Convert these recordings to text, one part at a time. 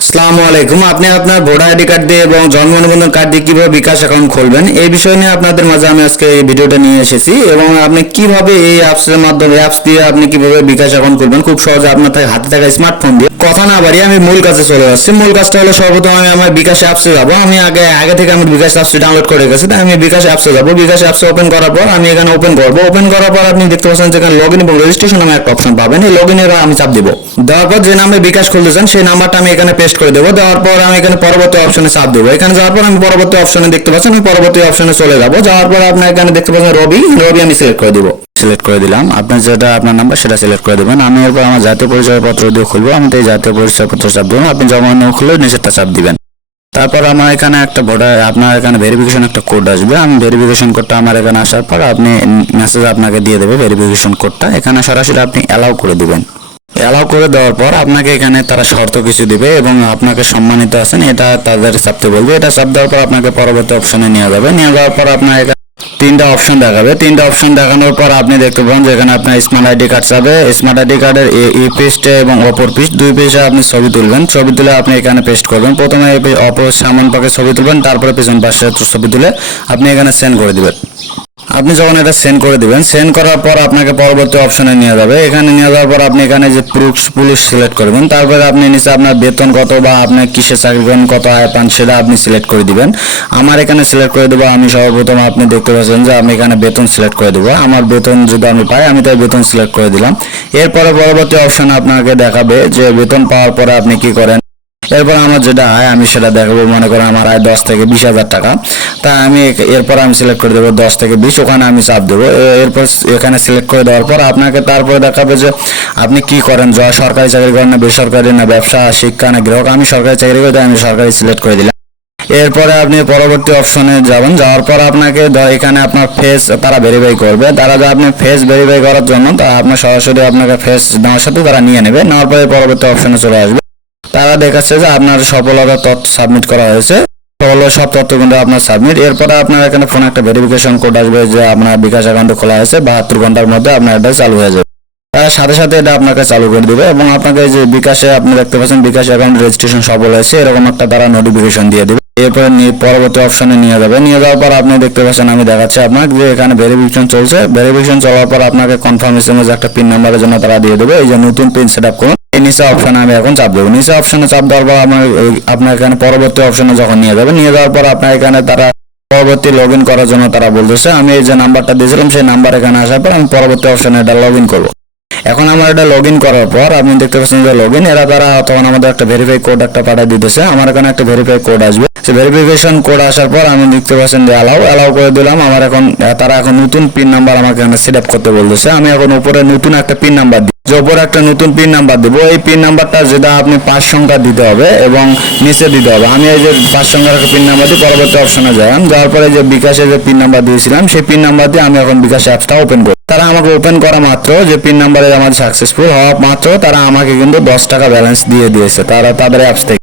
আসসালামু আলাইকুম। আপনি আপনার ভোটার আইডি কার্ড দিয়ে এবং জন্ম নিবন্ধন কার্ড দিয়ে কিভাবে বিকাশ অ্যাকাউন্ট খুলবেন এই বিষয় নিয়ে আপনাদের মাঝে আমি আজকে এই ভিডিওটা নিয়ে এসেছি এবং আপনি কিভাবে এই অ্যাপসের মাধ্যমে অ্যাপস দিয়ে আপনি কিভাবে বিকাশ অ্যাকাউন্ট খুলবেন খুব সহজে আপনার হাতে থাকা স্মার্টফোন দিয়ে। কথা না বাড়িয়ে আমি মূল কাজে চলে যাচ্ছি। মূল কাজটা হলো সর্বপ্রথম আমি আমার বিকাশ অ্যাপসে যাবো। আমি আগে থেকে আমি বিকাশ অ্যাপসটি ডাউনলোড করে রেখেছি, তাই আমি বিকাশ অ্যাপসে যাবো। বিকাশ অ্যাপসে ওপেন করার পর আমি এখানে ওপেন করবো। ওপেন করার পর আপনি দেখতে পাচ্ছেন যেখানে লগ ইন এবং রেজিস্ট্রেশন নামে একটা অপশন পাবেন। এই লগ ইনের আমি চাপ দিব। দেওয়ার পর যে নামে বিকাশ খুলতে চান সেই নাম্বারটা আমি এখানে পেস্ট করে দেবো। দেওয়ার পর আমি এখানে পরবর্তী অপশনে চাপ দেবো। এখানে যাওয়ার পর আমি পরবর্তী অপশনে দেখতে পাচ্ছেন আমি পরবর্তী অপশনে চলে যাবো। যাওয়ার পর আপনার এখানে দেখতে পাচ্ছেন রবি আমি সিলেক্ট করে দিব। সিলেক্ট করে দিলাম। আপনার যেটা আপনার নাম্বার সেটা সিলেক্ট করে দেবেন। আমি এরপর আমার জাতীয় পরিচয়পত্র দিয়ে খুলবো। আমি তো এই জাতীয় পরিচয়পত্র চাপ দেবেন। আপনি জমা খুললে নিচেরটা চাপ দিবেন। তারপর আমার এখানে একটা ভোটার আপনার এখানে ভেরিফিকেশন একটা কোড আসবে। আমি ভেরিফিকেশন কোডটা আমার এখানে আসার পর আপনি মেসেজ আপনাকে দিয়ে দেবে ভেরিফিকেশন কোডটা। এখানে সরাসরি আপনি অ্যালাউ করে দিবেন। অ্যালাউ করে দেওয়ার পর আপনাকে এখানে তারা শর্ত কিছু দিবে এবং আপনাকে সম্মানিত আছেন এটা তাদের চাপতে বলবে। এটা চাপ দেওয়ার পর আপনাকে পরবর্তী অপশনে নিয়ে যাবে। নিয়ে যাওয়ার পর আপনার এখানে তিনটা অপশন দেখাবে। তিনটা অপশন দেখানোর পর আপনি দেখতে পাবেন যেখানে আপনার স্মার্ট আইডি কার্ড চাবে। স্মার্ট আইডি কার্ডের এই পেজটা এবং অপর পেজ দুই পেজে আপনি ছবি তুলবেন। ছবি তুলে আপনি এখানে পেস্ট করবেন। প্রথমে অপর সামন পাকে ছবি তুলবেন, তারপরে পেছন পাশে ছবি তুলে আপনি এখানে সেন্ড করে দিবেন। আপনি যখন এটা সেন্ড করে দিবেন, সেন্ড করার পর আপনাকে পরবর্তী অপশনে নিয়ে যাবে। এখানে নিয়ে যাওয়ার পর আপনি এখানে যে পুলিশ সিলেক্ট করবেন। তারপরে আপনি নিচে আপনার বেতন কত বা আপনি কিসে চাকরি করেন, কত আয় পান সেটা আপনি সিলেক্ট করে দিবেন। আমার এখানে সিলেক্ট করে দেবো। আমি সর্বপ্রথম আপনি দেখতে পাচ্ছেন যে আমি এখানে বেতন সিলেক্ট করে দেবো। আমার বেতন যদি আমি পাই আমি তাই বেতন সিলেক্ট করে দিলাম। এরপরে পরবর্তী অপশন আপনাকে দেখাবে যে বেতন পাওয়ার পরে আপনি কি করেন। এরপর আমার যেটা আয় আমি সেটা দেখাবো। মনে করেন আমার আয় 10 থেকে 20,000 টাকা। তা আমি এরপর আমি সিলেক্ট করে দেবো 10 থেকে 20, ওখানে আমি চাপ দেবো। এরপর এখানে সিলেক্ট করে দেওয়ার পর আপনাকে তারপরে দেখাবে যে আপনি কি করেন, সরকারি চাকরি করেন না বেসরকারি না ব্যবসা শিক্ষা না গ্রাহক। আমি সরকারি চাকরি করি তাই আমি সরকারি সিলেক্ট করে দিলাম। এরপরে আপনি পরবর্তী অপশনে যাবেন। যাওয়ার পর আপনাকে এখানে আপনার ফেস তারা ভেরিফাই করবে। তারা যে আপনি ফেস ভেরিফাই করার জন্য তা আপনার সরাসরি আপনাকে ফেস নেওয়ার সাথে তারা নিয়ে নেবে। নেওয়ার পরে পরবর্তী অপশনে চলে আসবে। তারা দেখাচ্ছে যে আপনার সফলতা তথ্য সাবমিট করা হয়েছে। সব তথ্য কিন্তু আপনার সাবমিট। এরপরে আপনার এখানে ফোন একটা ভেরিফিকেশন কোড আসবে যে আপনার বিকাশ অ্যাকাউন্ট খোলা হয়েছে 72 ঘন্টার মধ্যে আপনার এটা চালু হয়ে যাবে। তার সাথে সাথে এটা আপনাকে চালু করে দিবে এবং আপনাকে যে বিকাশে আপনি দেখতে পাচ্ছেন বিকাশ অ্যাকাউন্ট রেজিস্ট্রেশন সফল হয়েছে এরকম একটা তারা নোটিফিকেশন দিয়ে দেবে। এরপরে পরবর্তী অপশনে নিয়ে যাবে। নিয়ে যাওয়ার পর আপনি দেখতে পাচ্ছেন আমি দেখাচ্ছি আপনাকে যে এখানে ভেরিফিকেশন চলছে। ভেরিফিকেশন চলার পর আপনাকে কনফার্ম এসএমএস একটা পিন নাম্বারের জন্য তারা দিয়ে দেবে। এই যে নতুন পিন সেট আপ করুন। এই নিচে অপশনে আমি এখন চাপ দেবো। নিচে অপশনে চাপ দেওয়ার পর আপনার এখানে পরবর্তী অপশনে যখন নিয়ে যাবে, নিয়ে যাওয়ার পর আপনার এখানে তারা পরবর্তী লগ ইন করার জন্য তারা বলতেছে। আমি এই যে নাম্বারটা দিয়েছিলাম সেই নাম্বার এখানে আসার পর আমি পরবর্তী অপশনে এটা লগ ইন করবো। এখন আমার এটা লগ ইন করার পর আপনি দেখতে পাচ্ছেন যে লগ ইন এরা তারা তখন আমাদের একটা ভেরিফাই কোড একটা পাঠিয়ে দিতেছে। আমার এখানে একটা ভেরিফাই কোড আসবে। সেই ভেরিফিকেশন কোড আসার পর আমি দেখতে পাচ্ছেন যে অ্যালাউ করে দিলাম। আমার এখন তারা এখন নতুন পিন নাম্বার আমাকে এখানে সেট আপ করতে বলতেছে। আমি এখন উপরে নতুন একটা পিন নাম্বার দিই। যে উপরে একটা নতুন পিন নাম্বার দেবো। এই পিন নাম্বারটা যেটা আপনি 5 সংখ্যা দিতে হবে এবং নিচে দিতে হবে। আমি এই যে 5 সংখ্যার একটা পিন নাম্বার দিয়ে পরবর্তী অপশনে যালাম। যাওয়ার পরে যে বিকাশে যে পিন নাম্বার দিয়েছিলাম সেই পিন নাম্বার দিয়ে আমি এখন বিকাশ অ্যাপসটা ওপেন করি। তারা আমাকে ওপেন করা মাত্র যে পিন নাম্বারে আমার সাকসেসফুল হওয়া মাত্র তারা আমাকে কিন্তু 10 টাকা ব্যালেন্স দিয়ে দিয়েছে। তারা তাদের অ্যাপস থেকে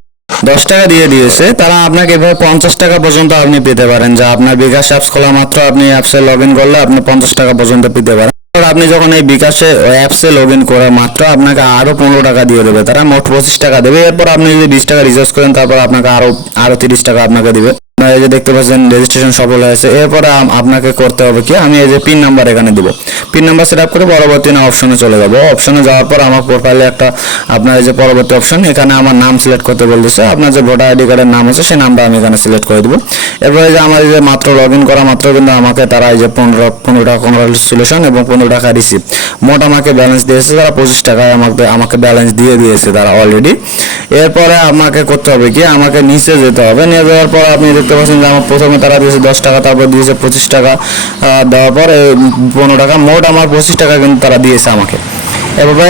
10 টাকা দিয়ে দিয়েছে। তারা আপনাকে এভাবে 50 টাকা পর্যন্ত আপনি পেতে পারেন। যা আপনার বিকাশ অ্যাপস খোলা মাত্র আপনি অ্যাপসে লগ ইন করলে আপনি 50 টাকা পর্যন্ত পেতে পারেন। আপনি যখন এই বিকাশে অ্যাপসে লগ ইন করা মাত্র আপনাকে আরো 15 টাকা দিয়ে দেবে। তারা মোট 25 টাকা দেবে। এরপর আপনি যদি 20 টাকা রিচার্জ করেন তারপর আপনাকে আরো 30 টাকা আপনাকে দিবে। এই যে দেখতে পাচ্ছেন রেজিস্ট্রেশন সফল হয়েছে। এরপরে আপনাকে করতে হবে কি, আমি এই যে পিন নাম্বার এখানে দেবো। পিন নাম্বার সেট আপ করে পরবর্তী অপশনে চলে যাবো। অপশনে যাওয়ার পর আমার প্রোফাইলে একটা আপনার এই যে পরবর্তী অপশন এখানে আমার নাম সিলেক্ট করতে বলতেছে। আপনার যে ভোটার আইডি কার্ডের নাম আছে সেই নামটা আমি এখানে সিলেক্ট করে দেবো। এরপরে যে আমার এই যে মাত্র লগ ইন করা মাত্র কিন্তু আমাকে তারা এই যে 15 টাকা কনগ্রাচুলেশন এবং 15 টাকা রিসিভ মোট আমাকে ব্যালেন্স দিয়েছে। তারা 25 টাকায় আমাকে ব্যালেন্স দিয়ে দিয়েছে তারা অলরেডি। এরপরে আমাকে করতে হবে কি, আমাকে নিচে যেতে হবে। নিয়ে যাওয়ার পর আপনি দেখতে পাচ্ছেন যে আমার প্রথমে তারা দিয়েছে 10 টাকা, তারপর দিয়েছে 25 টাকা, দেওয়ার পর 15 টাকা মোট আমার 25 টাকা কিন্তু তারা দিয়েছে আমাকে। এভাবে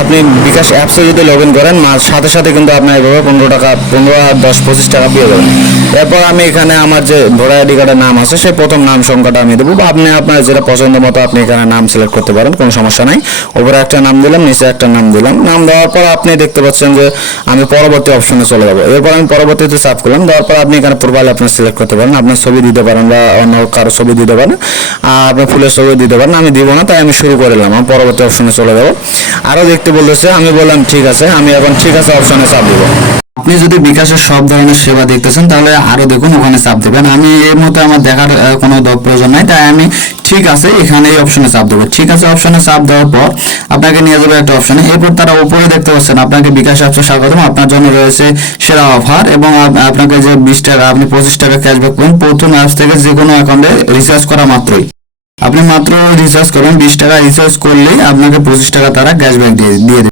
আপনি বিকাশ অ্যাপসে যদি লগ ইন করেন সাথে সাথে কিন্তু আপনার এভাবে 15 টাকা 15 আর 10 25 টাকা পেয়ে যাবেন। এরপর আমি এখানে আমার যে ভোটার আইডি কার্ডের নাম আছে সেই প্রথম নাম সংখ্যাটা আমি দেবো বা আপনি আপনার যেটা পছন্দ মতো আপনি এখানে নাম সিলেক্ট করতে পারেন, কোনো সমস্যা নাই। উপরে একটা নাম দিলাম, নিচে একটা নাম দিলাম। নাম দেওয়ার পর আপনি দেখতে পাচ্ছেন যে আমি পরবর্তী অপশনে চলে যাবো। এরপর আমি পরবর্তীতে চাপ করলাম। দেওয়ার পর আপনি এখানে প্রোফাইল আপনার সিলেক্ট করতে পারেন। আপনার ছবি দিতে পারেন বা অন্য কারো ছবি দিতে পারেন, আপনি ফুলের ছবি দিতে পারেন। আমি দিব না তাই আমি শুরু করলাম। আমি পরবর্তী অপশনে চলে যাবো। আরও দেখতে বলতেছে, আমি বললাম ঠিক আছে। আমি এখন ঠিক আছে অপশনে চাপ দিব। আপনি যদি বিকাশের সব ধরনের সেবা দেখতেছেন তাহলে আরো দেখুন, ওখানে চাপ দেবেন। আমি এর মতো আমার দেখার কোনো প্রয়োজন নাই, তাই আমি ঠিক আছে এখানে এই অপশনে চাপ দেবো। ঠিক আছে অপশনে চাপ দেওয়ার পর আপনাকে নিয়ে যাবে একটা অপশনে। এরপর তারা উপরে দেখতে পাচ্ছেন আপনাকে বিকাশ অ্যাপসে স্বাগতম, আপনার জন্য রয়েছে সেরা অফার এবং আপনাকে যে 20 টাকা আপনি 25 টাকা ক্যাশব্যাক পাবেন প্রথম অ্যাপস থেকে যে কোনো অ্যাকাউন্টে রিচার্জ করা মাত্রই। আপনি মাত্র রিচার্জ করবেন, 20 টাকা রিচার্জ করলেই আপনাকে 25 টাকা তারা ক্যাশব্যাক দিয়ে দেবে।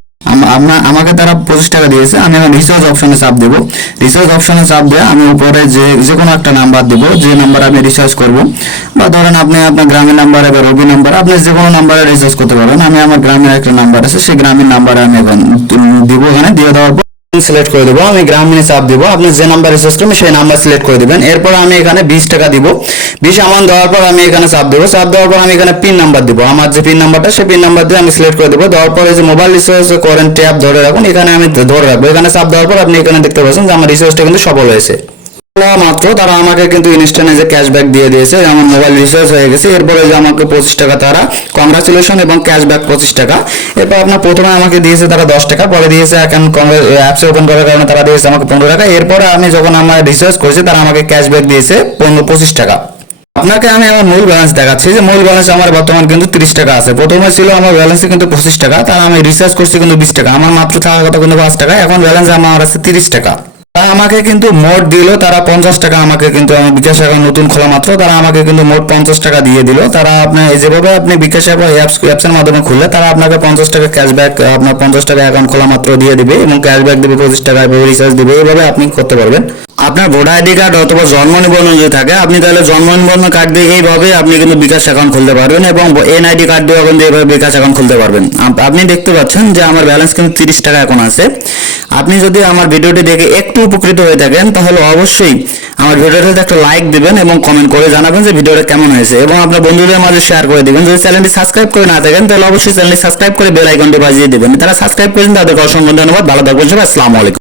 আমাকে তারা 25 টাকা দিয়েছে, আমি এখন রিচার্জ অপশনে চাপ দেবো। রিচার্জ অপশনে চাপ দিয়ে আমি উপরে যে কোনো একটা নাম্বার দেবো, যে নাম্বার আমি রিচার্জ করব, বা ধরেন আপনি আপনার গ্রামের নাম্বারে বা রবি নাম্বার, আপনি যে কোনো নাম্বারে রিচার্জ করতে পারবেন। আমি আমার গ্রামের একটা নাম্বার আছে, সেই গ্রামের নাম্বারে আমি এখন দিব। এখানে দিয়ে দেওয়ার পর সিলেক্ট করে দেবো, আমি গ্রামীণে চাপ দিব। আপনি যে নাম্বার রিচার্জ করবেন সেই নাম্বার সিলেক্ট করে দিবেন। এরপর আমি এখানে 20 টাকা দিব। 20 অ্যামাউন্ট দেওয়ার পর আমি এখানে চাপ দেবো। চাপ দেওয়ার পর আমি এখানে পিন নাম্বার দিব, আমার যে পিন নাম্বারটা সেই পিন নাম্বার দিয়ে আমি সিলেক্ট করে দেবো। দেওয়ার পর এই যে মোবাইল রিচার্জ করেন ট্যাব ধরে রাখুন, এখানে আমি ধরে রাখবো। এখানে চাপ দেওয়ার পর আপনি এখানে দেখতে পাচ্ছেন যে আমার রিচার্জটা কিন্তু সফল হয়েছে। মাত্র তারা আমাকে কিন্তু ইনস্ট্যান্ট যে ক্যাশব্যাক দিয়ে দিয়েছে, আমার মোবাইল রিচার্জ হয়ে গেছে। এরপরে যে আমাকে 25 টাকা তারা কংগ্রাচুলেশন এবং ক্যাশব্যাক 25 টাকা। এরপর আপনার প্রথমে আমাকে দিয়েছে তারা 10 টাকা, পরে দিয়েছে অ্যাকাউন্ট অ্যাপস ওপেন করার কারণে তারা দিয়েছে আমাকে 15 টাকা। এরপরে আমি যখন আমার রিচার্জ করেছি তারা আমাকে ক্যাশব্যাক দিয়েছে 25 টাকা। আপনাকে আমি আমার মূল ব্যালেন্স দেখাচ্ছি, যে মূল ব্যালেন্স আমার বর্তমান কিন্তু 30 টাকা আছে। প্রথমে ছিল আমার ব্যালেন্সে কিন্তু 25 টাকা, তার আমি রিচার্জ করছি কিন্তু 20 টাকা, আমার মাত্র থাকার কথা কিন্তু 5 টাকা। এখন ব্যালেন্স আমার আছে 30 টাকা। তারা আমাকে কিন্তু মোট দিল তারা 50 টাকা, আমাকে কিন্তু আমার বিকাশ অ্যাকাউন্ট নতুন খোলা মাত্র তারা আমাকে কিন্তু মোট 50 টাকা দিয়ে দিল। তারা আপনার যেভাবে আপনি বিকাশ অ্যাপসের মাধ্যমে খুললে তারা আপনাকে 50 টাকা ক্যাশব্যাক, আপনার 50 টাকা অ্যাকাউন্ট খোলা মাত্র দিয়ে দিবে এবং ক্যাশব্যাক দিবে 25 টাকা, রিচার্জ দিবে। এইভাবে আপনি করতে পারবেন। আপনার ভোটার আইডি কার্ড অথবা জন্ম নিবন্ধন যদি থাকে, আপনি তাহলে জন্ম নিবন্ধন কার্ড দিয়ে এইভাবে আপনি কিন্তু বিকাশ অ্যাকাউন্ট খুলতে পারবেন এবং এনআইডি কার্ড দিয়ে কিন্তু এইভাবে বিকাশ অ্যাকাউন্ট খুলতে পারবেন। আপনি দেখতে পাচ্ছেন যে আমার ব্যালেন্স কিন্তু 30 টাকা এখন আছে। আপনি যদি আমার ভিডিওটি দেখে একটু উপকৃত হয়ে থাকেন তাহলে অবশ্যই আমার ভিডিওটাতে একটা লাইক দিবেন এবং কমেন্ট করে জানাবেন যে ভিডিওটা কেমন হয়েছে এবং আপনার বন্ধুদের মাঝে শেয়ার করে দিবেন। যদি চ্যানেলটি সাবস্ক্রাইব করে না থাকেন তাহলে অবশ্যই চ্যানেলটি সাবস্ক্রাইব করে বেল আইকনটি বাজিয়ে দিবেন। তারা সাবস্ক্রাইব করেছেন তাদেরকে অসংখ্য ধন্যবাদ। ভালো থাকবেন সবাই, আসসালামু আলাইকুম।